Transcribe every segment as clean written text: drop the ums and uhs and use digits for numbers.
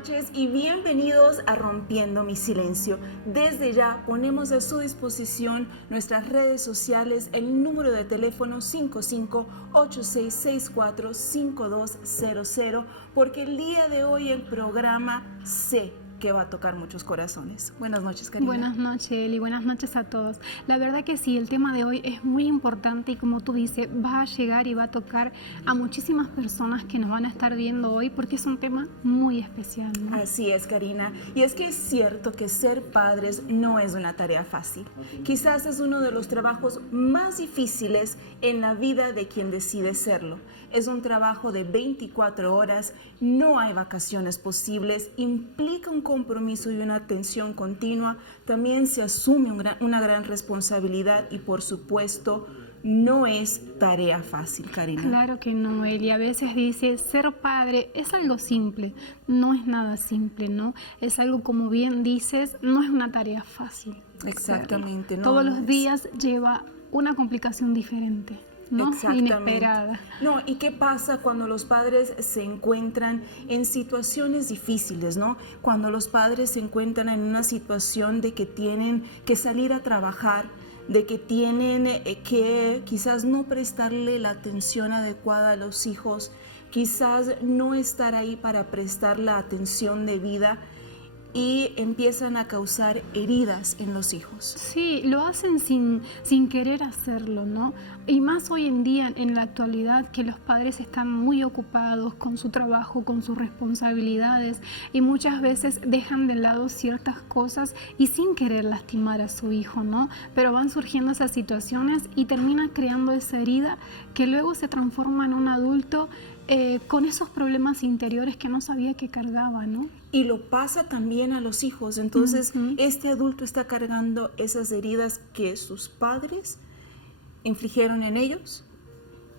noches y bienvenidos a Rompiendo mi Silencio. Desde ya ponemos a su disposición nuestras redes sociales, el número de teléfono 5586645200, porque el día de hoy el programa sé que va a tocar muchos corazones. Buenas noches, Karina. Buenas noches, Eli. Buenas noches a todos. La verdad que sí, el tema de hoy es muy importante y como tú dices, va a llegar y va a tocar a muchísimas personas que nos van a estar viendo hoy porque es un tema muy especial, ¿no? Así es, Karina. Y es que es cierto que ser padres no es una tarea fácil. Quizás es uno de los trabajos más difíciles en la vida de quien decide serlo. Es un trabajo de 24 horas, no hay vacaciones posibles, implica un compromiso y una atención continua, también se asume una gran responsabilidad y por supuesto no es tarea fácil, Karina. Claro que no, Eli. A veces dice, ser padre es algo simple, no es nada simple, ¿no? Es algo, como bien dices, no es una tarea fácil. Exactamente. No, todos los días lleva una complicación diferente, ¿no? Inesperada. No, ¿y qué pasa cuando los padres se encuentran en situaciones difíciles, ¿no? Cuando los padres se encuentran en una situación de que tienen que salir a trabajar, de que tienen que quizás no prestarle la atención adecuada a los hijos, quizás no estar ahí para prestar la atención debida, y empiezan a causar heridas en los hijos. Sí, lo hacen sin querer hacerlo, ¿no? Y más hoy en día, en la actualidad, que los padres están muy ocupados con su trabajo, con sus responsabilidades, y muchas veces dejan de lado ciertas cosas y sin querer lastimar a su hijo, ¿no? Pero van surgiendo esas situaciones y termina creando esa herida que luego se transforma en un adulto con esos problemas interiores que no sabía que cargaba, ¿no? Y lo pasa también a los hijos. Entonces, este adulto está cargando esas heridas que sus padres infligieron en ellos,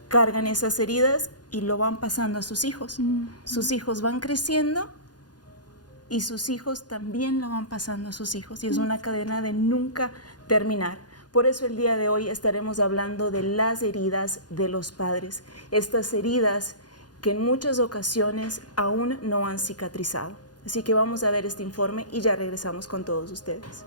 cargan esas heridas y lo van pasando a sus hijos. Sus hijos van creciendo y sus hijos también lo van pasando a sus hijos. Y es una cadena de nunca terminar. Por eso el día de hoy estaremos hablando de las heridas de los padres. Estas heridas que en muchas ocasiones aún no han cicatrizado. Así que vamos a ver este informe y ya regresamos con todos ustedes.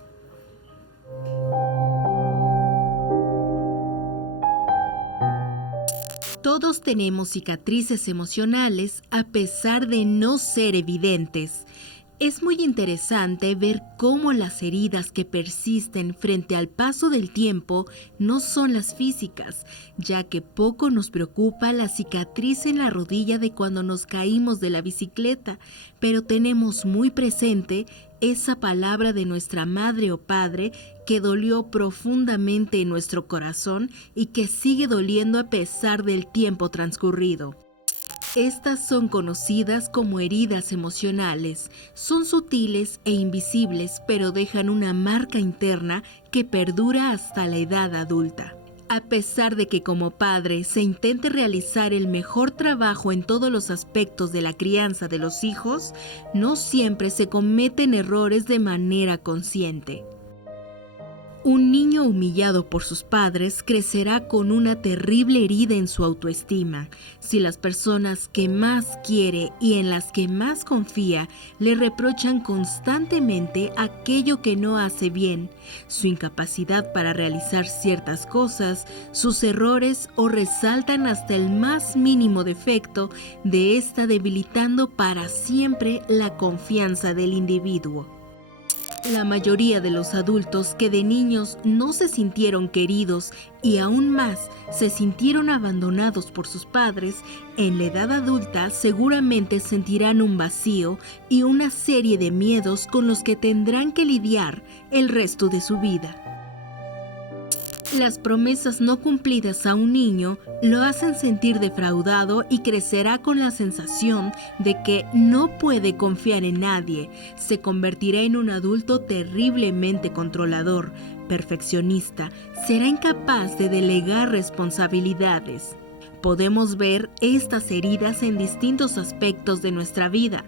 Todos tenemos cicatrices emocionales a pesar de no ser evidentes. Es muy interesante ver cómo las heridas que persisten frente al paso del tiempo no son las físicas, ya que poco nos preocupa la cicatriz en la rodilla de cuando nos caímos de la bicicleta, pero tenemos muy presente esa palabra de nuestra madre o padre que dolió profundamente en nuestro corazón y que sigue doliendo a pesar del tiempo transcurrido. Estas son conocidas como heridas emocionales. Son sutiles e invisibles, pero dejan una marca interna que perdura hasta la edad adulta. A pesar de que como padre se intente realizar el mejor trabajo en todos los aspectos de la crianza de los hijos, no siempre se cometen errores de manera consciente. Un niño humillado por sus padres crecerá con una terrible herida en su autoestima. Si las personas que más quiere y en las que más confía le reprochan constantemente aquello que no hace bien, su incapacidad para realizar ciertas cosas, sus errores o resaltan hasta el más mínimo defecto de esta, debilitando para siempre la confianza del individuo. La mayoría de los adultos que de niños no se sintieron queridos y aún más se sintieron abandonados por sus padres, en la edad adulta seguramente sentirán un vacío y una serie de miedos con los que tendrán que lidiar el resto de su vida. Las promesas no cumplidas a un niño lo hacen sentir defraudado y crecerá con la sensación de que no puede confiar en nadie. Se convertirá en un adulto terriblemente controlador, perfeccionista, será incapaz de delegar responsabilidades. Podemos ver estas heridas en distintos aspectos de nuestra vida.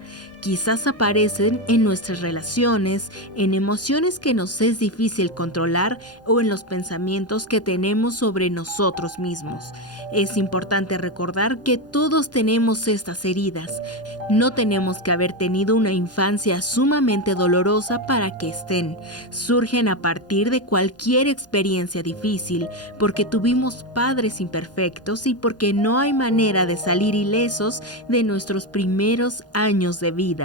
quizás aparecen en nuestras relaciones, en emociones que nos es difícil controlar o en los pensamientos que tenemos sobre nosotros mismos. Es importante recordar que todos tenemos estas heridas. No tenemos que haber tenido una infancia sumamente dolorosa para que estén. Surgen a partir de cualquier experiencia difícil, porque tuvimos padres imperfectos y porque no hay manera de salir ilesos de nuestros primeros años de vida.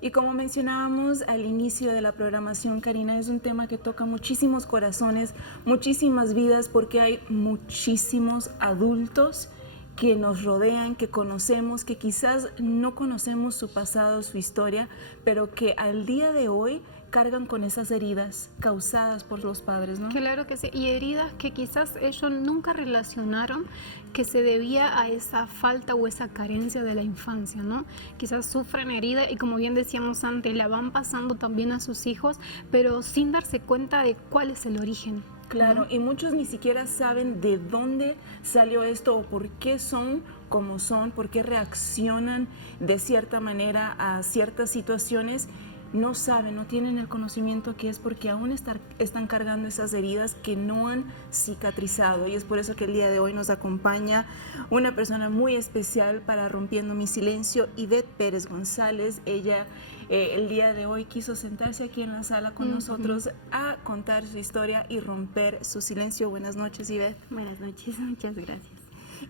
Y como mencionábamos al inicio de la programación, Karina, es un tema que toca muchísimos corazones, muchísimas vidas, porque hay muchísimos adultos que nos rodean, que conocemos, que quizás no conocemos su pasado, su historia, pero que al día de hoy cargan con esas heridas causadas por los padres, ¿no? Claro que sí, y heridas que quizás ellos nunca relacionaron que se debía a esa falta o esa carencia de la infancia, ¿no? Quizás sufren herida y, como bien decíamos antes, la van pasando también a sus hijos, pero sin darse cuenta de cuál es el origen. Claro, y muchos ni siquiera saben de dónde salió esto o por qué son como son, por qué reaccionan de cierta manera a ciertas situaciones. No saben, no tienen el conocimiento, que es porque aún están cargando esas heridas que no han cicatrizado. Y es por eso que el día de hoy nos acompaña una persona muy especial para Rompiendo mi Silencio, Ivette Pérez González. Ella el día de hoy quiso sentarse aquí en la sala con nosotros a contar su historia y romper su silencio. Buenas noches, Ivette. Buenas noches, muchas gracias.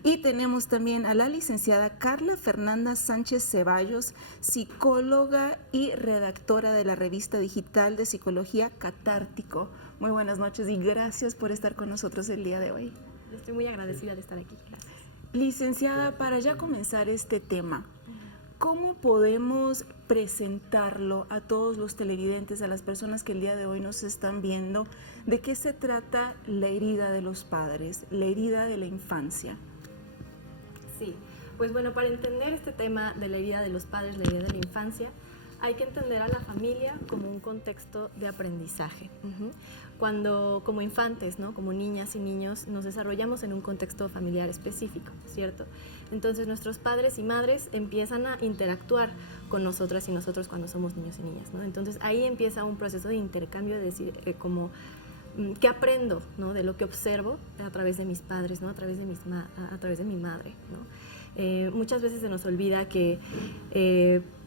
Y tenemos también a la licenciada Carla Fernanda Sánchez Ceballos, psicóloga y redactora de la revista digital de psicología Catártico. Muy buenas noches y gracias por estar con nosotros el día de hoy. Estoy muy agradecida de estar aquí, gracias. Licenciada, para ya comenzar este tema, ¿cómo podemos presentarlo a todos los televidentes, a las personas que el día de hoy nos están viendo? ¿De qué se trata la herida de los padres, la herida de la infancia? Sí, pues bueno, para entender este tema de la herida de los padres, la herida de la infancia, hay que entender a la familia como un contexto de aprendizaje. Cuando como infantes, ¿no? Como niñas y niños, nos desarrollamos en un contexto familiar específico, ¿cierto? Entonces nuestros padres y madres empiezan a interactuar con nosotras y nosotros cuando somos niños y niñas, ¿no? Entonces ahí empieza un proceso de intercambio, de decir, como ¿qué aprendo, ¿no? De lo que observo a través de mis padres, ¿no? A través de a través de mi madre, ¿no? Muchas veces se nos olvida que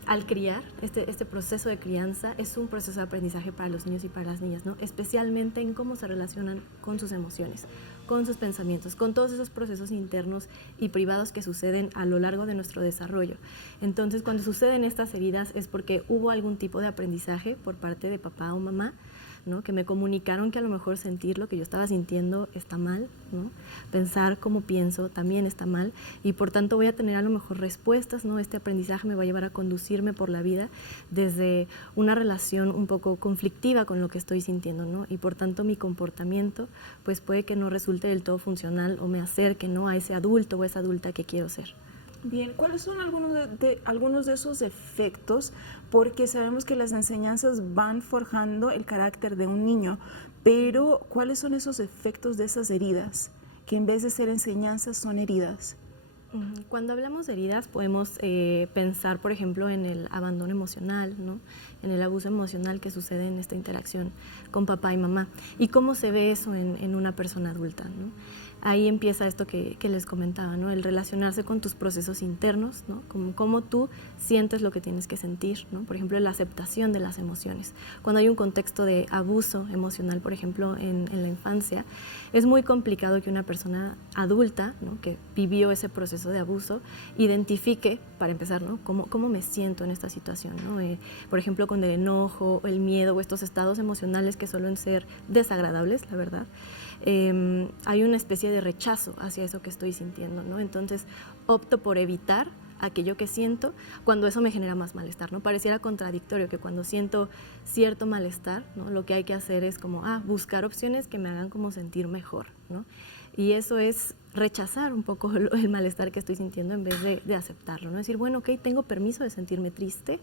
al criar, este proceso de crianza es un proceso de aprendizaje para los niños y para las niñas, ¿no? Especialmente en cómo se relacionan con sus emociones, con sus pensamientos, con todos esos procesos internos y privados que suceden a lo largo de nuestro desarrollo. Entonces, cuando suceden estas heridas es porque hubo algún tipo de aprendizaje por parte de papá o mamá, ¿no? Que me comunicaron que a lo mejor sentir lo que yo estaba sintiendo está mal, ¿no? Pensar como pienso también está mal, y por tanto voy a tener a lo mejor respuestas, ¿no? Este aprendizaje me va a llevar a conducirme por la vida desde una relación un poco conflictiva con lo que estoy sintiendo, ¿no? Y por tanto mi comportamiento pues puede que no resulte del todo funcional o me acerque, ¿no? A ese adulto o esa adulta que quiero ser. Bien, ¿cuáles son algunos de esos efectos? Porque sabemos que las enseñanzas van forjando el carácter de un niño, pero ¿cuáles son esos efectos de esas heridas? Que en vez de ser enseñanzas son heridas. Cuando hablamos de heridas podemos pensar, por ejemplo, en el abandono emocional, ¿no? En el abuso emocional que sucede en esta interacción con papá y mamá. ¿Y cómo se ve eso en una persona adulta, ¿no? Ahí empieza esto que les comentaba, ¿no? El relacionarse con tus procesos internos, ¿no? Como cómo tú sientes lo que tienes que sentir, ¿no? Por ejemplo, la aceptación de las emociones. Cuando hay un contexto de abuso emocional, por ejemplo, en la infancia, es muy complicado que una persona adulta, ¿no? Que vivió ese proceso de abuso, identifique, para empezar, ¿no? ¿Cómo me siento en esta situación, ¿no? Por ejemplo, con el enojo, el miedo o estos estados emocionales que suelen ser desagradables, la verdad. Hay una especie de rechazo hacia eso que estoy sintiendo, ¿no? Entonces opto por evitar aquello que siento cuando eso me genera más malestar, ¿no? Pareciera contradictorio que cuando siento cierto malestar, ¿no? Lo que hay que hacer es como buscar opciones que me hagan como sentir mejor, ¿no? Y eso es rechazar un poco el malestar que estoy sintiendo en vez de aceptarlo, ¿no? Decir, bueno, ok, tengo permiso de sentirme triste,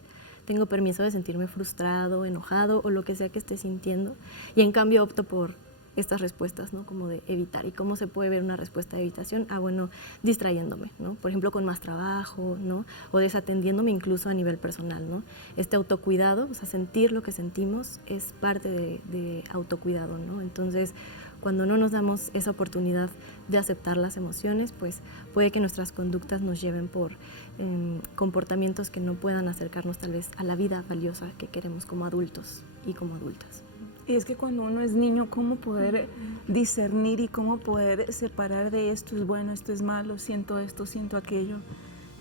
tengo permiso de sentirme frustrado, enojado o lo que sea que esté sintiendo, y en cambio opto por estas respuestas, ¿no? Como de evitar. ¿Y cómo se puede ver una respuesta de evitación? Bueno, distrayéndome, ¿no? Por ejemplo, con más trabajo, ¿no? O desatendiéndome incluso a nivel personal, ¿no? Este autocuidado, o sea, sentir lo que sentimos es parte de autocuidado, ¿no? Entonces, cuando no nos damos esa oportunidad de aceptar las emociones, pues puede que nuestras conductas nos lleven por comportamientos que no puedan acercarnos tal vez a la vida valiosa que queremos como adultos y como adultas. Y es que cuando uno es niño, ¿cómo poder discernir y cómo poder separar de esto es bueno, esto es malo, siento esto, siento aquello?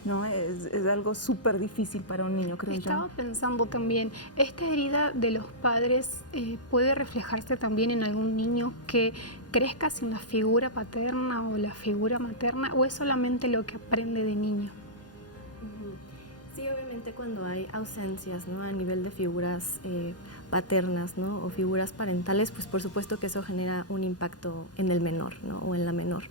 ¿No? Es algo súper difícil para un niño, creo yo. Estaba pensando también, ¿esta herida de los padres puede reflejarse también en algún niño que crezca sin la figura paterna o la figura materna, o es solamente lo que aprende de niño? Sí, obviamente cuando hay ausencias, ¿no? A nivel de figuras paternas, ¿no? O figuras parentales, pues por supuesto que eso genera un impacto en el menor, ¿no? O en la menor.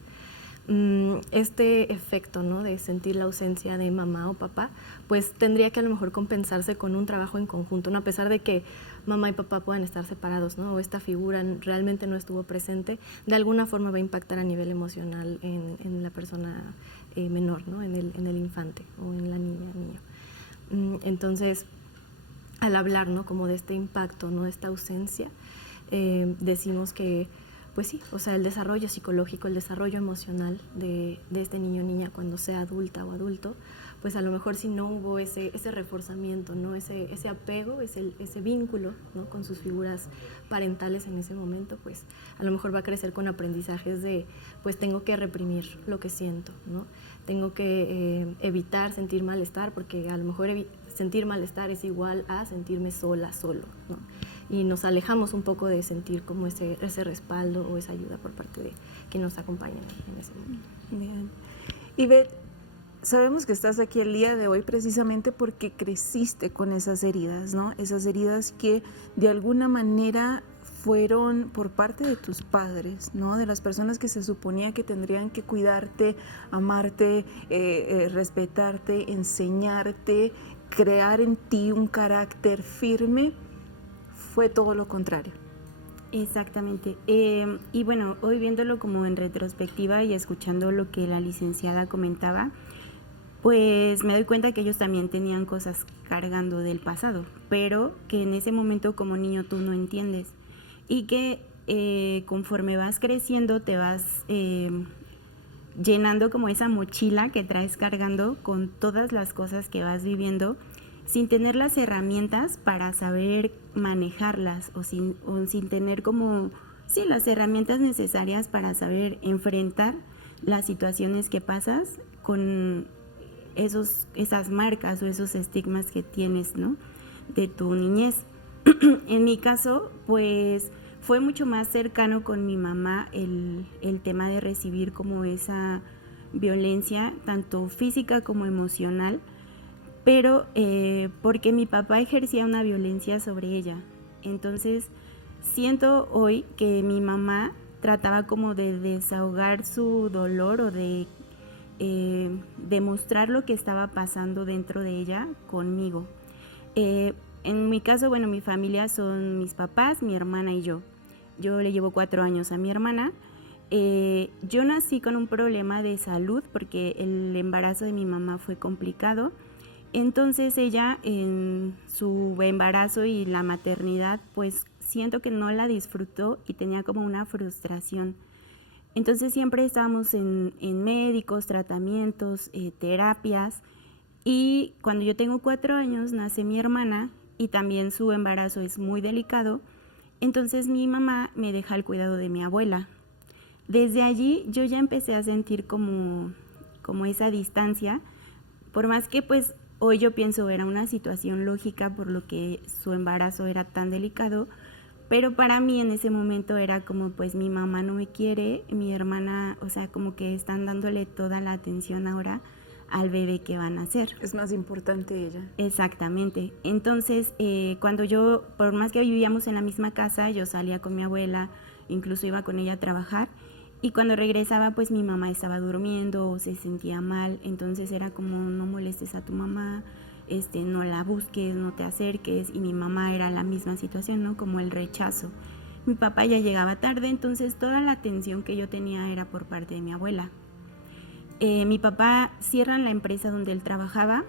Este efecto, ¿no? De sentir la ausencia de mamá o papá, pues tendría que a lo mejor compensarse con un trabajo en conjunto, ¿no? A pesar de que mamá y papá puedan estar separados, ¿no? O esta figura realmente no estuvo presente, de alguna forma va a impactar a nivel emocional en la persona menor, ¿no? En el infante o en la niña, niño. Entonces, al hablar, ¿no? Como de este impacto, ¿no? De esta ausencia, decimos que pues sí, o sea, el desarrollo psicológico, el desarrollo emocional de este niño o niña cuando sea adulta o adulto, pues a lo mejor si no hubo ese reforzamiento, ¿no? Ese apego, ese vínculo, ¿no? Con sus figuras parentales en ese momento, pues a lo mejor va a crecer con aprendizajes de, pues tengo que reprimir lo que siento, ¿no? Tengo que evitar sentir malestar, porque a lo mejor sentir malestar es igual a sentirme sola, solo, ¿no? Y nos alejamos un poco de sentir como ese respaldo o esa ayuda por parte de quien nos acompaña en ese momento. Bien. Ivette, sabemos que estás aquí el día de hoy precisamente porque creciste con esas heridas, ¿no? Esas heridas que de alguna manera fueron por parte de tus padres, ¿no? De las personas que se suponía que tendrían que cuidarte, amarte, respetarte, enseñarte, crear en ti un carácter firme. Fue todo lo contrario. Exactamente. Y bueno, hoy viéndolo como en retrospectiva y escuchando lo que la licenciada comentaba, pues me doy cuenta que ellos también tenían cosas cargando del pasado, pero que en ese momento como niño tú no entiendes y que conforme vas creciendo te vas llenando como esa mochila que traes cargando con todas las cosas que vas viviendo sin tener las herramientas para saber manejarlas o sin tener como, sí, las herramientas necesarias para saber enfrentar las situaciones que pasas con esas marcas o esos estigmas que tienes, ¿no? De tu niñez. En mi caso, pues fue mucho más cercano con mi mamá el tema de recibir como esa violencia, tanto física como emocional, pero porque mi papá ejercía una violencia sobre ella. Entonces, siento hoy que mi mamá trataba como de desahogar su dolor o de demostrar lo que estaba pasando dentro de ella conmigo. En mi caso, bueno, mi familia son mis papás, mi hermana y yo. Yo le llevo 4 años a mi hermana. Yo nací con un problema de salud porque el embarazo de mi mamá fue complicado. Entonces ella en su embarazo y la maternidad, pues siento que no la disfrutó y tenía como una frustración. Entonces siempre estábamos en médicos, tratamientos, terapias, y cuando yo tengo 4 años nace mi hermana y también su embarazo es muy delicado. Entonces mi mamá me deja al cuidado de mi abuela. Desde allí yo ya empecé a sentir como esa distancia, por más que pues hoy yo pienso era una situación lógica por lo que su embarazo era tan delicado, pero para mí en ese momento era como pues mi mamá no me quiere, mi hermana, o sea, como que están dándole toda la atención ahora al bebé que van a hacer. Es más importante ella. Exactamente. Entonces, cuando yo, por más que vivíamos en la misma casa, yo salía con mi abuela, incluso iba con ella a trabajar, y cuando regresaba, pues mi mamá estaba durmiendo o se sentía mal, entonces era como no molestes a tu mamá, no la busques, no te acerques, y mi mamá era la misma situación, ¿no? Como el rechazo. Mi papá ya llegaba tarde, entonces toda la atención que yo tenía era por parte de mi abuela. Mi papá cierran la empresa donde él trabajaba,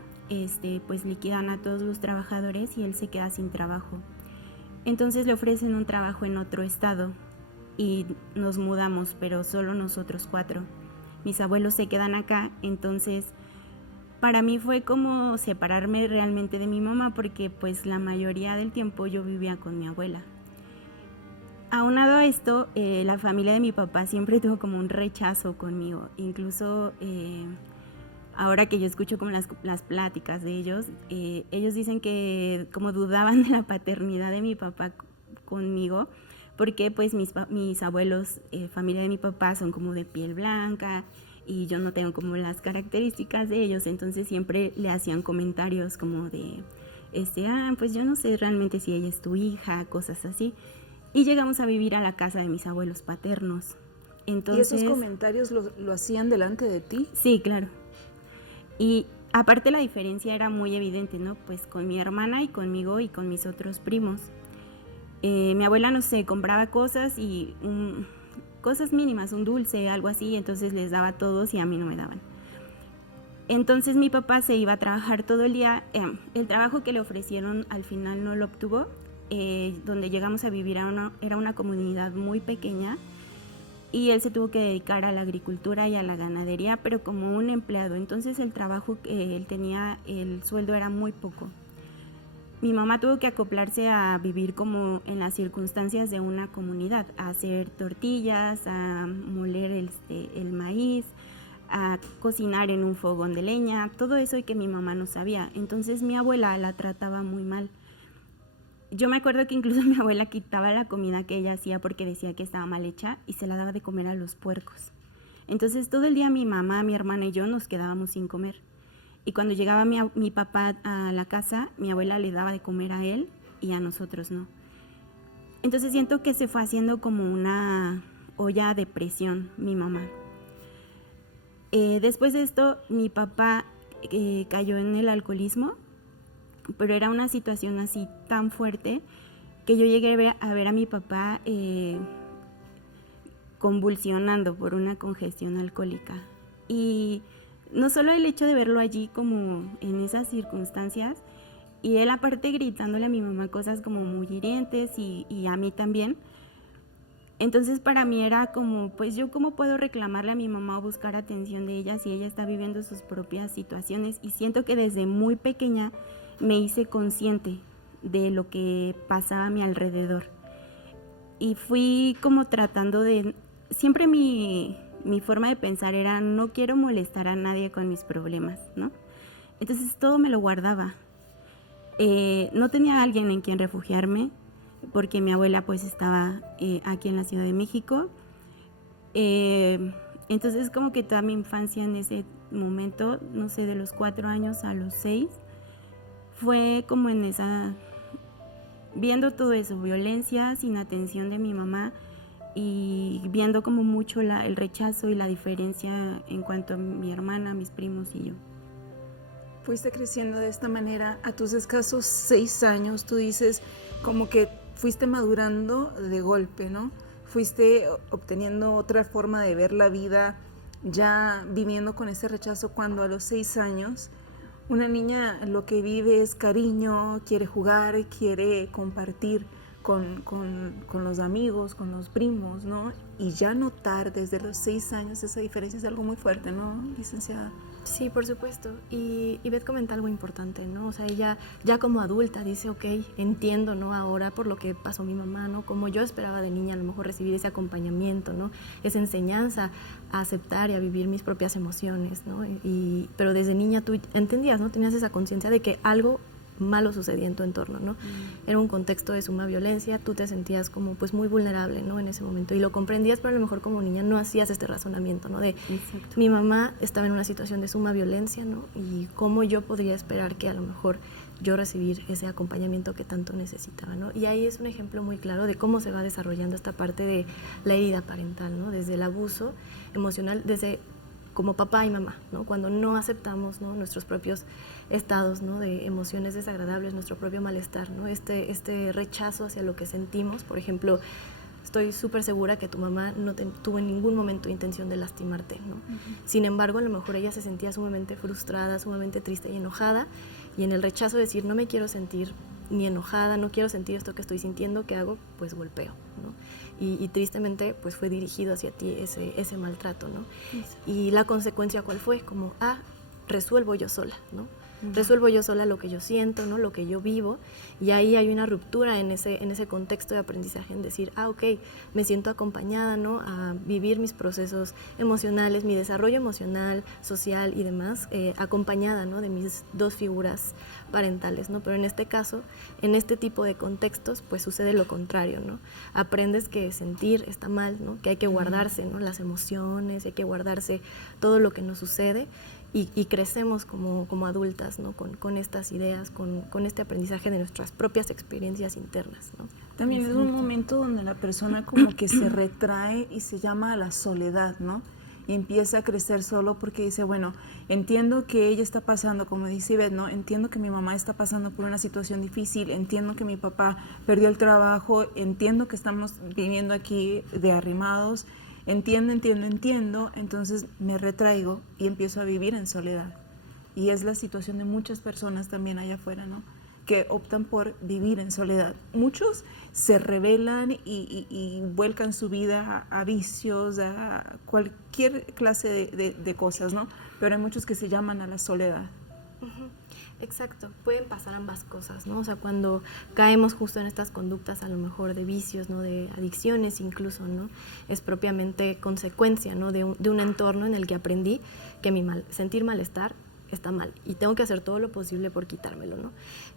pues liquidan a todos los trabajadores y él se queda sin trabajo. Entonces le ofrecen un trabajo en otro estado y nos mudamos, pero solo nosotros 4. Mis abuelos se quedan acá, entonces para mí fue como separarme realmente de mi mamá porque pues la mayoría del tiempo yo vivía con mi abuela. Aunado a esto, la familia de mi papá siempre tuvo como un rechazo conmigo, incluso ahora que yo escucho como las pláticas de ellos, ellos dicen que como dudaban de la paternidad de mi papá conmigo, porque pues mis abuelos, familia de mi papá, son como de piel blanca y yo no tengo como las características de ellos, entonces siempre le hacían comentarios como de, pues yo no sé realmente si ella es tu hija, cosas así. Y llegamos a vivir a la casa de mis abuelos paternos. Entonces, ¿Y esos comentarios lo hacían delante de ti? Sí, claro. Y aparte la diferencia era muy evidente, ¿no? Pues con mi hermana y conmigo y con mis otros primos. Mi abuela, no sé, compraba cosas y cosas mínimas, un dulce, algo así, entonces les daba a todos y a mí no me daban. Entonces mi papá se iba a trabajar todo el día. El trabajo que le ofrecieron al final no lo obtuvo. Donde llegamos a vivir era una comunidad muy pequeña y él se tuvo que dedicar a la agricultura y a la ganadería, pero como un empleado. Entonces el trabajo que él tenía, el sueldo era muy poco. Mi mamá tuvo que acoplarse a vivir como en las circunstancias de una comunidad, a hacer tortillas, a moler el maíz, a cocinar en un fogón de leña, todo eso y que mi mamá no sabía. Entonces mi abuela la trataba muy mal. Yo me acuerdo que incluso mi abuela quitaba la comida que ella hacía porque decía que estaba mal hecha y se la daba de comer a los puercos. Entonces todo el día mi mamá, mi hermana y yo nos quedábamos sin comer. Y cuando llegaba mi papá a la casa, mi abuela le daba de comer a él y a nosotros no. Entonces siento que se fue haciendo como una olla de presión mi mamá. Después de esto, mi papá cayó en el alcoholismo, pero era una situación así tan fuerte que yo llegué a ver a mi papá convulsionando por una congestión alcohólica. Y no solo el hecho de verlo allí como en esas circunstancias, y él aparte gritándole a mi mamá cosas como muy hirientes y a mí también. Entonces para mí era como, pues yo cómo puedo reclamarle a mi mamá o buscar atención de ella si ella está viviendo sus propias situaciones. Y siento que desde muy pequeña me hice consciente de lo que pasaba a mi alrededor. Y fui como tratando de, siempre mi forma de pensar era no quiero molestar a nadie con mis problemas, ¿no? Entonces todo me lo guardaba. No tenía a alguien en quien refugiarme porque mi abuela pues estaba aquí en la Ciudad de México. Entonces como que toda mi infancia en ese momento, no sé, de los 4 años a los 6, fue como en esa, viendo todo eso, violencia sin atención de mi mamá y viendo como mucho el rechazo y la diferencia en cuanto a mi hermana, mis primos y yo. Fuiste creciendo de esta manera a tus escasos 6 años, tú dices como que fuiste madurando de golpe, ¿no? Fuiste obteniendo otra forma de ver la vida, ya viviendo con ese rechazo cuando a los 6 años una niña lo que vive es cariño, quiere jugar, quiere compartir con los amigos, con los primos, ¿no? Y ya notar desde los 6 años esa diferencia es algo muy fuerte, ¿no, licenciada? Sí, por supuesto. Y Beth comenta algo importante, ¿no? O sea, ella ya como adulta dice, ok, entiendo, ¿no? Ahora por lo que pasó mi mamá, ¿no? Como yo esperaba de niña a lo mejor recibir ese acompañamiento, ¿no? Esa enseñanza a aceptar y a vivir mis propias emociones, ¿no? Pero desde niña tú entendías, ¿no? Tenías esa conciencia de que algo malo sucedía en tu entorno, ¿no? Era un contexto de suma violencia, tú te sentías como pues muy vulnerable, ¿no? En ese momento y lo comprendías, pero a lo mejor como niña no hacías este razonamiento, ¿no? De Exacto. mi mamá estaba en una situación de suma violencia, ¿no? Y cómo yo podría esperar que a lo mejor yo recibir ese acompañamiento que tanto necesitaba, ¿no? Y ahí es un ejemplo muy claro de cómo se va desarrollando esta parte de la herida parental, ¿no? Desde el abuso emocional, desde como papá y mamá, ¿no? Cuando no aceptamos, ¿no? Nuestros propios estados, ¿no? De emociones desagradables, nuestro propio malestar, ¿no? Este rechazo hacia lo que sentimos, por ejemplo, estoy súper segura que tu mamá no tuvo en ningún momento intención de lastimarte, ¿no? Sin embargo, a lo mejor ella se sentía sumamente frustrada, sumamente triste y enojada, y en el rechazo de decir, no me quiero sentir ni enojada, no quiero sentir esto que estoy sintiendo, ¿qué hago? Pues golpeo, ¿no? Y tristemente, pues fue dirigido hacia ti ese maltrato, ¿no? Y la consecuencia, ¿cuál fue? Como, resuelvo yo sola, ¿no? Resuelvo yo sola lo que yo siento, ¿no? Lo que yo vivo, y ahí hay una ruptura en ese contexto de aprendizaje, en decir, ok, me siento acompañada, ¿no? A vivir mis procesos emocionales, mi desarrollo emocional, social y demás, acompañada, ¿no? De mis dos figuras parentales, ¿no? Pero en este caso, en este tipo de contextos, pues sucede lo contrario, ¿no? Aprendes que sentir está mal, ¿no? Que hay que guardarse, ¿no? Las emociones, hay que guardarse todo lo que nos sucede, y crecemos como adultas, ¿no? Con estas ideas, con este aprendizaje de nuestras propias experiencias internas, ¿no? También es un momento donde la persona como que se retrae y se llama a la soledad, ¿no? Y empieza a crecer solo porque dice, bueno, entiendo que ella está pasando, como dice Ivette, ¿no? Entiendo que mi mamá está pasando por una situación difícil, entiendo que mi papá perdió el trabajo, entiendo que estamos viviendo aquí de arrimados, entiendo, entonces me retraigo y empiezo a vivir en soledad. Y es la situación de muchas personas también allá afuera, ¿no? Que optan por vivir en soledad. Muchos se rebelan y vuelcan su vida a vicios, a cualquier clase de cosas, ¿no? Pero hay muchos que se llaman a la soledad. Exacto, pueden pasar ambas cosas, ¿no? O sea, cuando caemos justo en estas conductas a lo mejor de vicios, ¿no? De adicciones incluso, ¿no? Es propiamente consecuencia, ¿no? De un entorno en el que aprendí que sentir malestar está mal y tengo que hacer todo lo posible por quitármelo, ¿no?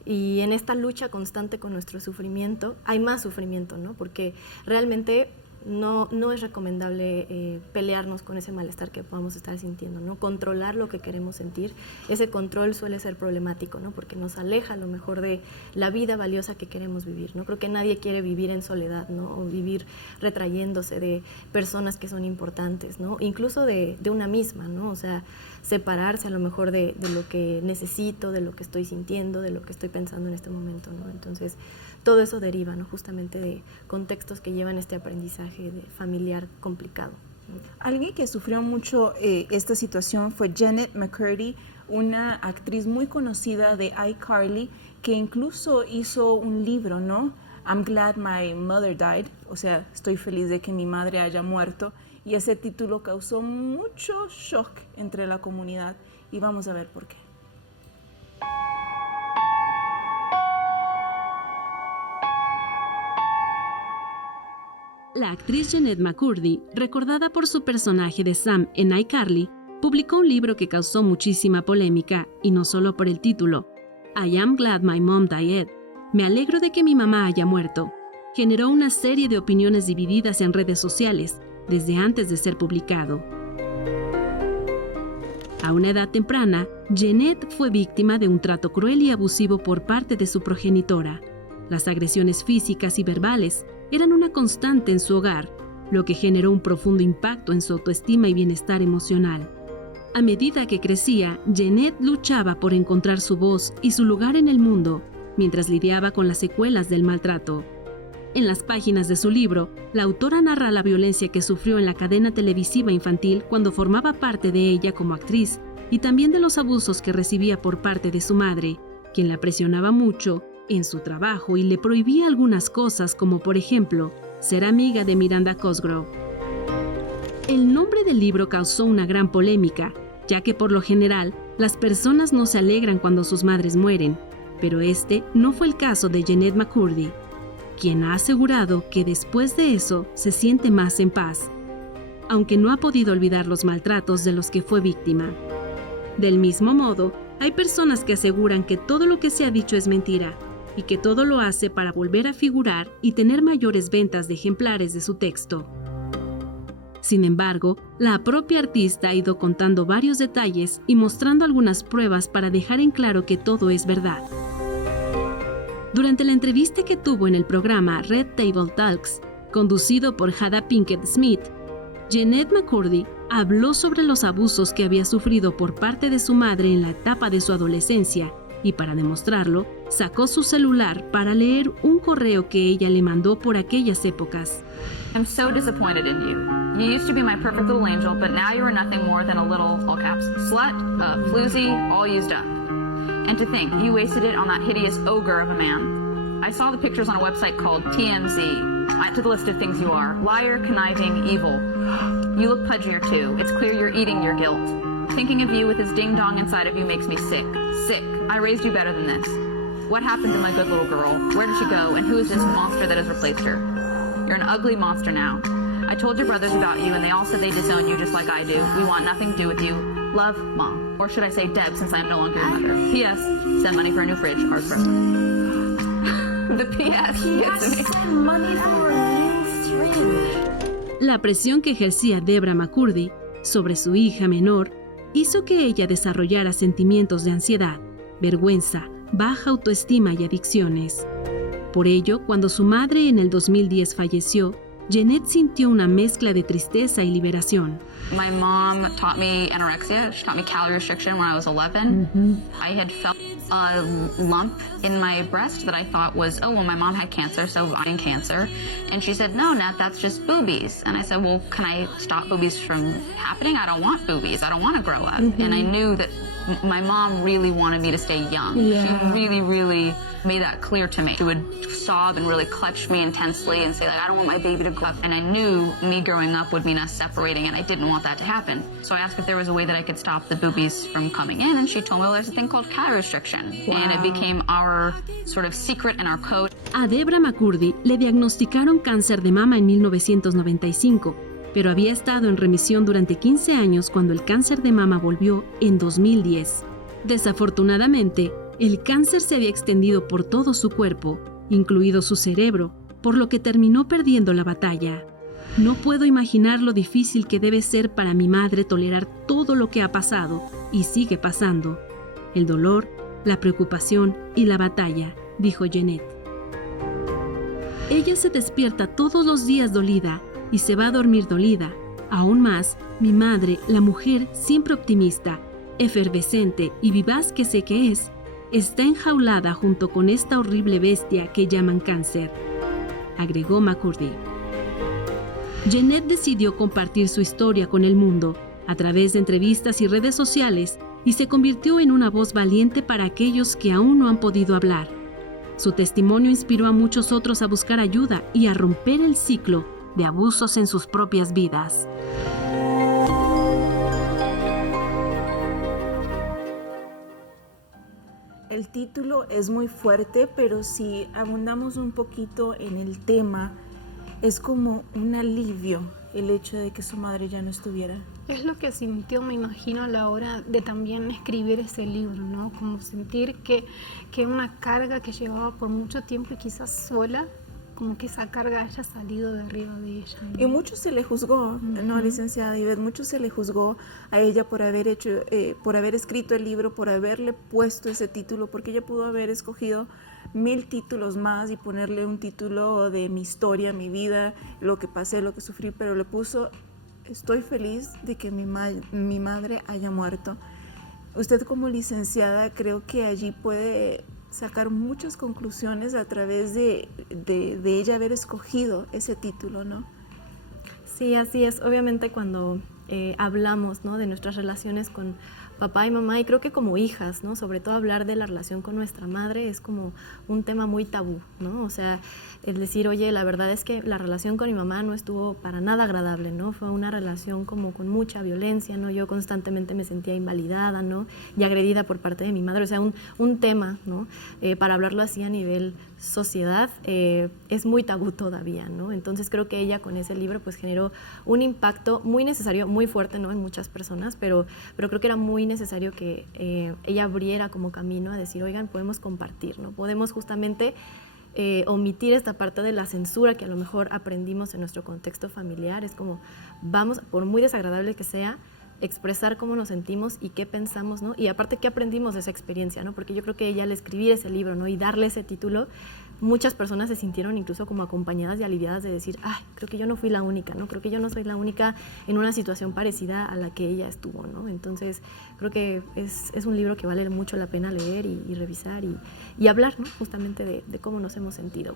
Y en esta lucha constante con nuestro sufrimiento hay más sufrimiento, ¿no? Porque realmente no es recomendable pelearnos con ese malestar que podamos estar sintiendo, ¿no? Controlar lo que queremos sentir, ese control suele ser problemático, ¿no? Porque nos aleja a lo mejor de la vida valiosa que queremos vivir, ¿no? Creo que nadie quiere vivir en soledad, ¿no? O vivir retrayéndose de personas que son importantes, ¿no? Incluso de una misma, ¿no? O sea, separarse a lo mejor de lo que necesito, de lo que estoy sintiendo, de lo que estoy pensando en este momento, ¿no? Entonces, todo eso deriva, ¿no? Justamente de contextos que llevan este aprendizaje familiar complicado, ¿no? Alguien que sufrió mucho esta situación fue Janet McCurdy, una actriz muy conocida de iCarly, que incluso hizo un libro, ¿no? I'm glad my mother died, o sea, estoy feliz de que mi madre haya muerto, y ese título causó mucho shock entre la comunidad, y vamos a ver por qué. La actriz Janet McCurdy, recordada por su personaje de Sam en iCarly, publicó un libro que causó muchísima polémica, y no solo por el título. I am glad my mom died. Me alegro de que mi mamá haya muerto. Generó una serie de opiniones divididas en redes sociales, desde antes de ser publicado. A una edad temprana, Janet fue víctima de un trato cruel y abusivo por parte de su progenitora. Las agresiones físicas y verbales eran una constante en su hogar, lo que generó un profundo impacto en su autoestima y bienestar emocional. A medida que crecía, Janet luchaba por encontrar su voz y su lugar en el mundo, mientras lidiaba con las secuelas del maltrato. En las páginas de su libro, la autora narra la violencia que sufrió en la cadena televisiva infantil cuando formaba parte de ella como actriz, y también de los abusos que recibía por parte de su madre, quien la presionaba mucho en su trabajo y le prohibía algunas cosas, como por ejemplo, ser amiga de Miranda Cosgrove. El nombre del libro causó una gran polémica, ya que por lo general las personas no se alegran cuando sus madres mueren, pero este no fue el caso de Janet McCurdy, quien ha asegurado que después de eso se siente más en paz, aunque no ha podido olvidar los maltratos de los que fue víctima. Del mismo modo, hay personas que aseguran que todo lo que se ha dicho es mentira, y que todo lo hace para volver a figurar y tener mayores ventas de ejemplares de su texto. Sin embargo, la propia artista ha ido contando varios detalles y mostrando algunas pruebas para dejar en claro que todo es verdad. Durante la entrevista que tuvo en el programa Red Table Talks, conducido por Jada Pinkett Smith, Janet McCurdy habló sobre los abusos que había sufrido por parte de su madre en la etapa de su adolescencia y para demostrarlo, sacó su celular para leer un correo que ella le mandó por aquellas épocas. I'm so disappointed in you. You used to be my perfect little angel, but now you are nothing more than a little, all caps, slut, floozy, all used up. And to think, you wasted it on that hideous ogre of a man. I saw the pictures on a website called TMZ. I took a list of things you are. Liar, conniving, evil. You look pudgier too. It's clear you're eating your guilt. Thinking of you with this ding-dong inside of you makes me sick. Sick. I raised you better than this. What happened to my good little girl? Where did she go? And who is this monster that has replaced her? You're an ugly monster now. I told your brothers about you, and they all said they disown you just like I do. We want nothing to do with you. Love, Mom. Or should I say Deb, since I am no longer your mother. P.S. Send money for a new fridge. Art present. The P.S. gets me. Send money for a new fridge. La presión que ejercía Debra McCurdy sobre su hija menor hizo que ella desarrollara sentimientos de ansiedad, vergüenza, baja autoestima y adicciones. Por ello, cuando su madre en el 2010 falleció, Jeanette sintió una mezcla de tristeza y liberación. My mom taught me anorexia. She taught me calorie restriction when I was 11. I had felt a lump in my breast that I thought was, oh, well, my mom had cancer, so I'm in cancer. And she said, no, Nat, that's just boobies. And I said, well, can I stop boobies from happening? I don't want boobies. I don't want to grow up. And I knew that my mom really wanted me to stay young. Yeah. She really, really made that clear to me. She would sob and really clutch me intensely and say, like, I don't want my baby to grow up. And I knew me growing up would mean us separating, and I didn't want that to happen. So I asked if there was a way that I could stop the boobies from coming in, and she told me, well, there's a thing called calorie restriction. Wow. And it became our sort of secret and our code. A Debra McCurdy le diagnosticaron cáncer de mama en 1995, pero había estado en remisión durante 15 años cuando el cáncer de mama volvió en 2010. Desafortunadamente, el cáncer se había extendido por todo su cuerpo, incluido su cerebro, por lo que terminó perdiendo la batalla. No puedo imaginar lo difícil que debe ser para mi madre tolerar todo lo que ha pasado y sigue pasando. El dolor, la preocupación y la batalla, dijo Jeanette. Ella se despierta todos los días dolida y se va a dormir dolida. Aún más, mi madre, la mujer siempre optimista, efervescente y vivaz que sé que es, está enjaulada junto con esta horrible bestia que llaman cáncer, agregó McCurdy. Jeanette decidió compartir su historia con el mundo a través de entrevistas y redes sociales y se convirtió en una voz valiente para aquellos que aún no han podido hablar. Su testimonio inspiró a muchos otros a buscar ayuda y a romper el ciclo de abusos en sus propias vidas. El título es muy fuerte, pero si abundamos un poquito en el tema, es como un alivio el hecho de que su madre ya no estuviera. Es lo que sintió, me imagino, a la hora de también escribir ese libro, ¿no? Como sentir que una carga que llevaba por mucho tiempo y quizás sola, como que esa carga haya salido de arriba de ella, ¿no? Y mucho se le juzgó, ¿no, licenciada Ivette? Mucho se le juzgó a ella por haber escrito el libro, por haberle puesto ese título, porque ella pudo haber escogido 1000 títulos más y ponerle un título de mi historia, mi vida, lo que pasé, lo que sufrí, pero le puso: estoy feliz de que mi madre haya muerto. Usted como licenciada creo que allí puede sacar muchas conclusiones a través de ella haber escogido ese título, ¿no? Sí, así es. Obviamente cuando hablamos, ¿no?, de nuestras relaciones con papá y mamá, y creo que como hijas, ¿no?, sobre todo hablar de la relación con nuestra madre es como un tema muy tabú, ¿no? O sea, es decir, oye, la verdad es que la relación con mi mamá no estuvo para nada agradable, ¿no? Fue una relación como con mucha violencia, ¿no? Yo constantemente me sentía invalidada, ¿no?, y agredida por parte de mi madre. O sea, un tema, ¿no?, para hablarlo así a nivel sociedad, es muy tabú todavía, ¿no? Entonces creo que ella con ese libro pues generó un impacto muy necesario, muy fuerte, ¿no?, en muchas personas, pero creo que era muy necesario que ella abriera como camino a decir, oigan, podemos compartir, ¿no? Podemos justamente omitir esta parte de la censura que a lo mejor aprendimos en nuestro contexto familiar. Es como, vamos, por muy desagradable que sea, expresar cómo nos sentimos y qué pensamos, ¿no? Y aparte, qué aprendimos de esa experiencia, ¿no? Porque yo creo que ella al escribir ese libro, ¿no?, y darle ese título, muchas personas se sintieron incluso como acompañadas y aliviadas de decir, ay, creo que yo no fui la única, ¿no? Creo que yo no soy la única en una situación parecida a la que ella estuvo, ¿no? Entonces, creo que es un libro que vale mucho la pena leer y revisar y hablar, ¿no? Justamente de cómo nos hemos sentido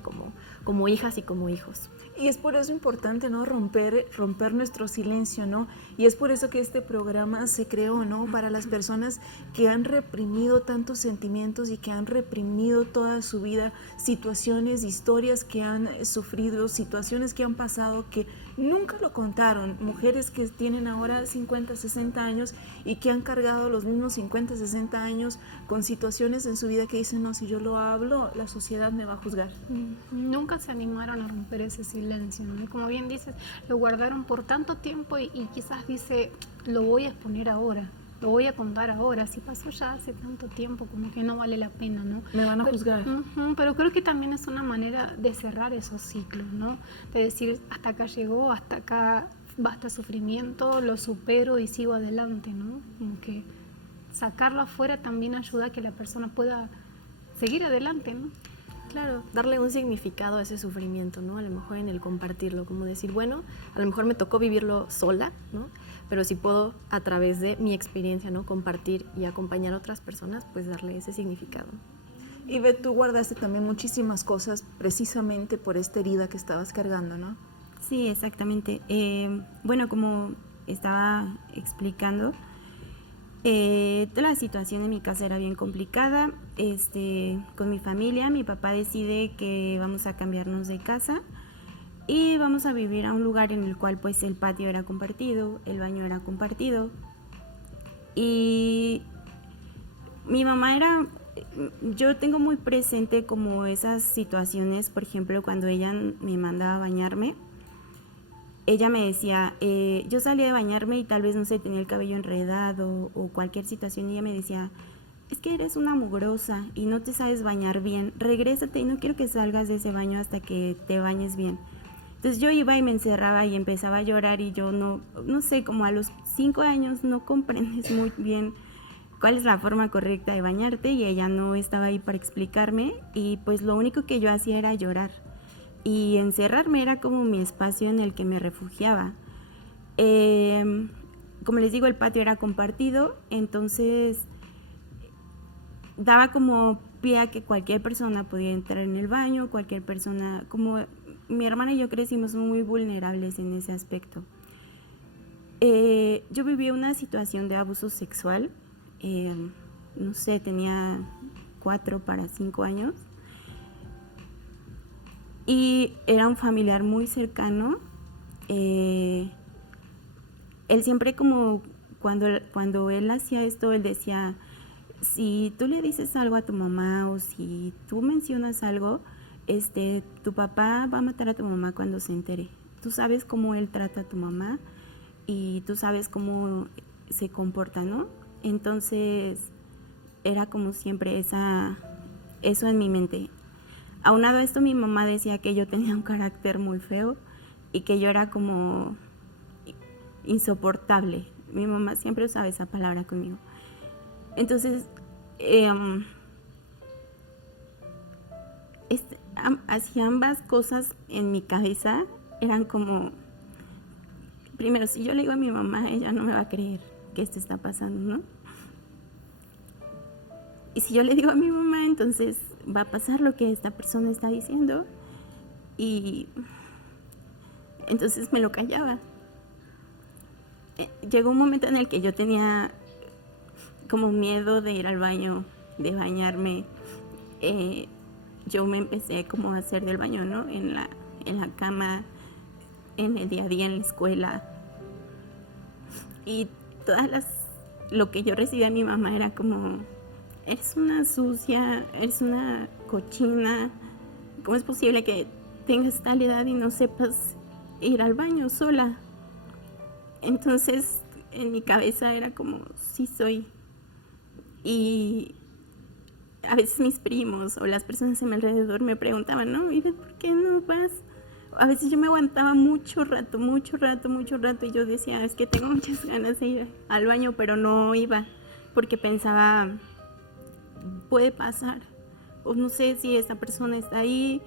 como hijas y como hijos. Y es por eso importante, ¿no? Romper nuestro silencio, ¿no? Y es por eso que este programa se creó, ¿no? Para las personas que han reprimido tantos sentimientos y que han reprimido toda su vida, situaciones, historias que han sufrido, situaciones que han pasado que nunca lo contaron. Mujeres que tienen ahora 50, 60 años y que han cargado los mismos 50, 60 años con situaciones en su vida que dicen, no, si yo lo hablo, la sociedad me va a juzgar. Nunca se animaron a romper ese silencio, ¿no? Y como bien dices, lo guardaron por tanto tiempo y quizás dice, lo voy a exponer ahora, lo voy a contar ahora, si pasó ya hace tanto tiempo, como que no vale la pena, ¿no? Me van a juzgar. Pero creo que también es una manera de cerrar esos ciclos, ¿no? De decir, hasta acá llegó, hasta acá basta sufrimiento, lo supero y sigo adelante, ¿no? Como que sacarlo afuera también ayuda a que la persona pueda seguir adelante, ¿no? Claro, darle un significado a ese sufrimiento, ¿no? A lo mejor en el compartirlo, como decir, bueno, a lo mejor me tocó vivirlo sola, ¿no? Pero si puedo, a través de mi experiencia, ¿no? Compartir y acompañar a otras personas, pues darle ese significado. Y Beth, tú guardaste también muchísimas cosas precisamente por esta herida que estabas cargando, ¿no? Sí, exactamente. Bueno, como estaba explicando, toda la situación en mi casa era bien complicada. Con mi familia, mi papá decide que vamos a cambiarnos de casa y vamos a vivir a un lugar en el cual pues el patio era compartido, el baño era compartido. Y mi mamá yo tengo muy presente como esas situaciones, por ejemplo, cuando ella me mandaba a bañarme. Ella me decía, yo salía de bañarme y tal vez, no sé, tenía el cabello enredado o cualquier situación, y ella me decía, es que eres una mugrosa y no te sabes bañar bien, regrésate y no quiero que salgas de ese baño hasta que te bañes bien. Entonces yo iba y me encerraba y empezaba a llorar y yo no sé, como a los 5 años no comprendes muy bien cuál es la forma correcta de bañarte, y ella no estaba ahí para explicarme, y pues lo único que yo hacía era llorar. Y encerrarme era como mi espacio en el que me refugiaba. Como les digo, el patio era compartido, entonces daba como pie a que cualquier persona podía entrar en el baño, cualquier persona, como mi hermana y yo crecimos muy vulnerables en ese aspecto. Yo viví una situación de abuso sexual, no sé, tenía 4 para 5 años. Y era un familiar muy cercano. Él siempre, como cuando él hacía esto, él decía, si tú le dices algo a tu mamá o si tú mencionas algo, tu papá va a matar a tu mamá cuando se entere. Tú sabes cómo él trata a tu mamá y tú sabes cómo se comporta, ¿no? Entonces era como siempre eso en mi mente. Aunado a esto, mi mamá decía que yo tenía un carácter muy feo y que yo era como insoportable. Mi mamá siempre usaba esa palabra conmigo. Entonces, hacía ambas cosas en mi cabeza. Eran como, primero, si yo le digo a mi mamá, ella no me va a creer que esto está pasando, ¿no? Y si yo le digo a mi mamá, entonces va a pasar lo que esta persona está diciendo. Y entonces me lo callaba. Llegó un momento en el que yo tenía como miedo de ir al baño, de bañarme. Yo me empecé como a hacer del baño, ¿no? En la cama, en el día a día, en la escuela. Y lo que yo recibía de mi mamá era como, eres una sucia, eres una cochina, ¿cómo es posible que tengas tal edad y no sepas ir al baño sola? Entonces en mi cabeza era como, sí soy. Y a veces mis primos o las personas a mi alrededor me preguntaban, ¿no? ¿Y por qué no vas? A veces yo me aguantaba mucho rato, y yo decía, es que tengo muchas ganas de ir al baño, pero no iba, porque pensaba, puede pasar, o no sé si esta persona está ahí.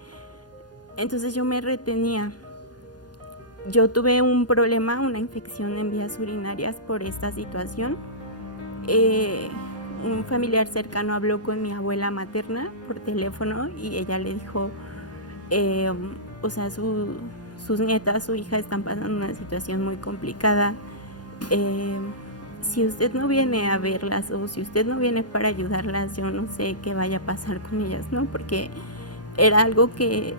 Entonces yo me retenía. Yo tuve un problema, una infección en vías urinarias por esta situación. Un familiar cercano habló con mi abuela materna por teléfono y ella le dijo, o sea, sus nietas, su hija están pasando una situación muy complicada. Si usted no viene a verlas o si usted no viene para ayudarlas, yo no sé qué vaya a pasar con ellas, ¿no? Porque era algo que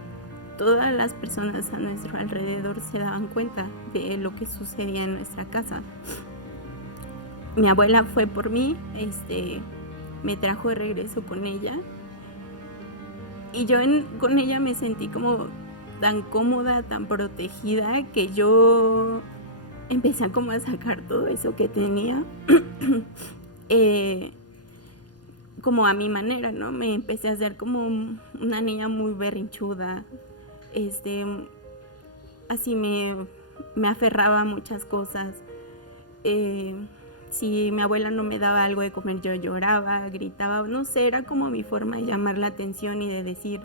todas las personas a nuestro alrededor se daban cuenta de lo que sucedía en nuestra casa. Mi abuela fue por mí, me trajo de regreso con ella y yo con ella me sentí como tan cómoda, tan protegida, que yo empecé como a sacar todo eso que tenía como a mi manera, ¿no? Me empecé a hacer como una niña muy berrinchuda, así me aferraba a muchas cosas. Si mi abuela no me daba algo de comer, yo lloraba, gritaba, no sé, era como mi forma de llamar la atención y de decir,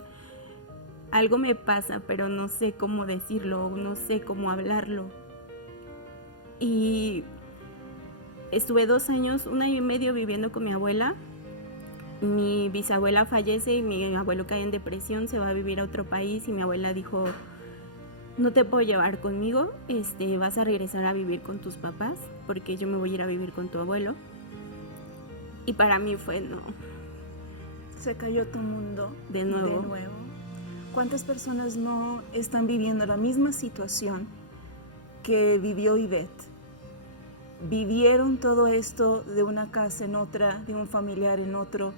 algo me pasa, pero no sé cómo decirlo, no sé cómo hablarlo. Y estuve 2 años, 1 año y medio viviendo con mi abuela. Mi bisabuela fallece y mi abuelo cae en depresión, se va a vivir a otro país y mi abuela dijo, no te puedo llevar conmigo, vas a regresar a vivir con tus papás porque yo me voy a ir a vivir con tu abuelo. Y para mí fue no. Se cayó tu mundo De nuevo. ¿Cuántas personas no están viviendo la misma situación que vivió Ivette? Vivieron todo esto de una casa en otra, de un familiar en otro,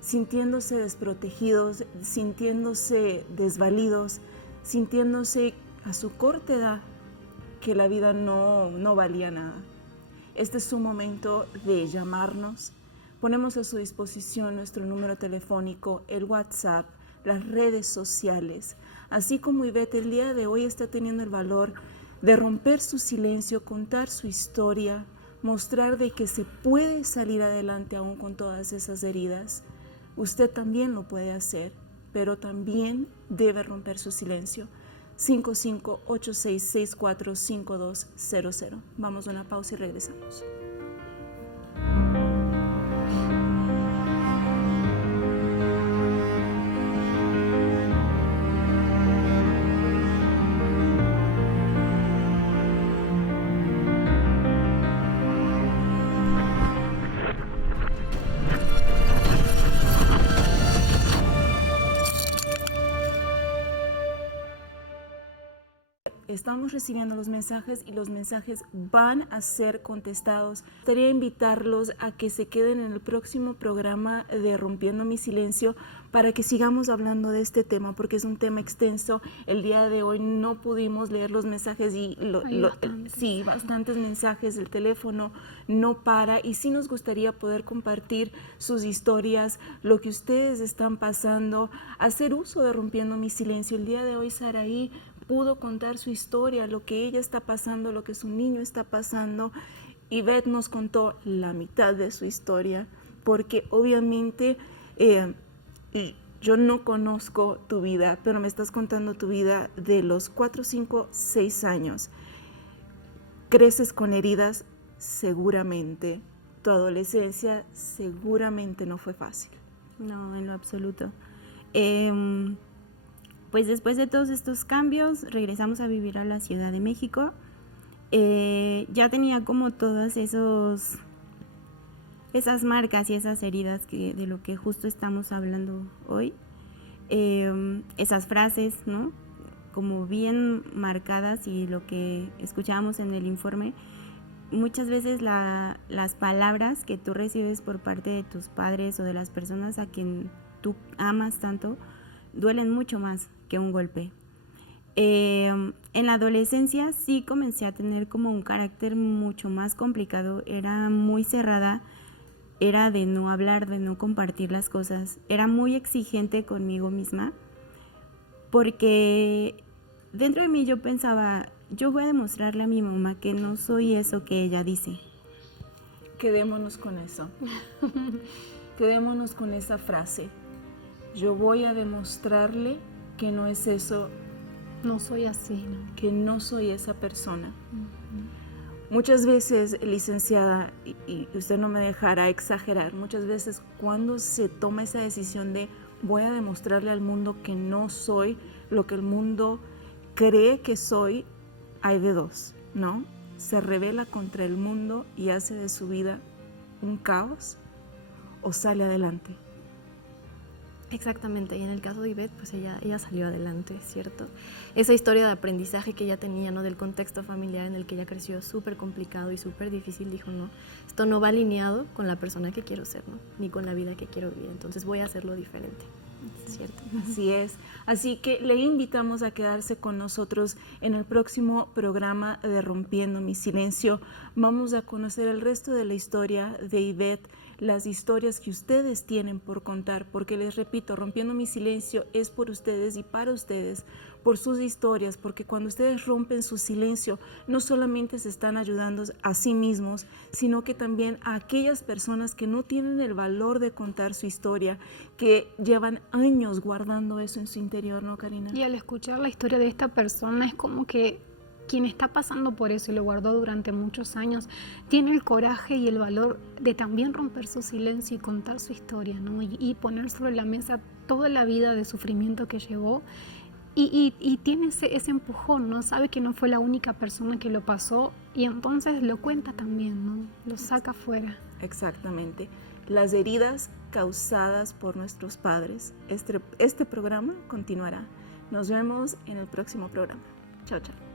sintiéndose desprotegidos, sintiéndose desvalidos, sintiéndose a su corta edad que la vida no valía nada. Este es su momento de llamarnos. Ponemos a su disposición nuestro número telefónico, el WhatsApp, las redes sociales. Así como Ivette el día de hoy está teniendo el valor de romper su silencio, contar su historia, mostrar de que se puede salir adelante aún con todas esas heridas. Usted también lo puede hacer, pero también debe romper su silencio. 5586645200. Vamos a una pausa y regresamos. Estamos recibiendo los mensajes y los mensajes van a ser contestados. Me gustaría invitarlos a que se queden en el próximo programa de Rompiendo mi Silencio para que sigamos hablando de este tema, porque es un tema extenso. El día de hoy no pudimos leer los mensajes y sí, bastantes mensajes. El teléfono no para y sí nos gustaría poder compartir sus historias, lo que ustedes están pasando, hacer uso de Rompiendo mi Silencio. El día de hoy Saraí pudo contar su historia, lo que ella está pasando, lo que su niño está pasando. Ivette nos contó la mitad de su historia, porque obviamente yo no conozco tu vida, pero me estás contando tu vida de los 4, 5, 6 años. Creces con heridas, seguramente. Tu adolescencia seguramente no fue fácil. No, en lo absoluto. Pues después de todos estos cambios, regresamos a vivir a la Ciudad de México. Ya tenía como todas esas marcas y esas heridas de lo que justo estamos hablando hoy. Esas frases, ¿no? Como bien marcadas, y lo que escuchábamos en el informe, muchas veces las palabras que tú recibes por parte de tus padres o de las personas a quien tú amas tanto, duelen mucho más que un golpe. En la adolescencia sí comencé a tener como un carácter mucho más complicado. Era muy cerrada, era de no hablar, de no compartir las cosas. Era muy exigente conmigo misma, porque dentro de mí yo pensaba, yo voy a demostrarle a mi mamá que no soy eso que ella dice. Quedémonos con eso. Quedémonos con esa frase. yo voy a demostrarle que no es eso, No soy así, ¿no? que no soy esa persona. Muchas veces, licenciada, y usted no me dejará exagerar, muchas veces cuando se toma esa decisión de voy a demostrarle al mundo que no soy lo que el mundo cree que soy, hay de dos, ¿no? Se rebela contra el mundo y hace de su vida un caos, o sale adelante. Exactamente, y en el caso de Ivette, pues ella salió adelante, ¿cierto? Esa historia de aprendizaje que ella tenía, ¿no? Del contexto familiar en el que ella creció súper complicado y súper difícil, dijo, no, esto no va alineado con la persona que quiero ser, ¿no? Ni con la vida que quiero vivir, entonces voy a hacerlo diferente, ¿cierto? Así es. Así que le invitamos a quedarse con nosotros en el próximo programa de Rompiendo mi Silencio. Vamos a conocer el resto de la historia de Ivette, las historias que ustedes tienen por contar, porque les repito, Rompiendo mi Silencio es por ustedes y para ustedes, por sus historias, porque cuando ustedes rompen su silencio, no solamente se están ayudando a sí mismos, sino que también a aquellas personas que no tienen el valor de contar su historia, que llevan años guardando eso en su interior, ¿no, Karina? Y al escuchar la historia de esta persona es como que quien está pasando por eso y lo guardó durante muchos años, tiene el coraje y el valor de también romper su silencio y contar su historia, ¿no? Y poner sobre la mesa toda la vida de sufrimiento que llevó. Y tiene ese empujón, ¿no? Sabe que no fue la única persona que lo pasó y entonces lo cuenta también, ¿no? Lo saca afuera. Exactamente. Las heridas causadas por nuestros padres. Este programa continuará. Nos vemos en el próximo programa. Chao, chao.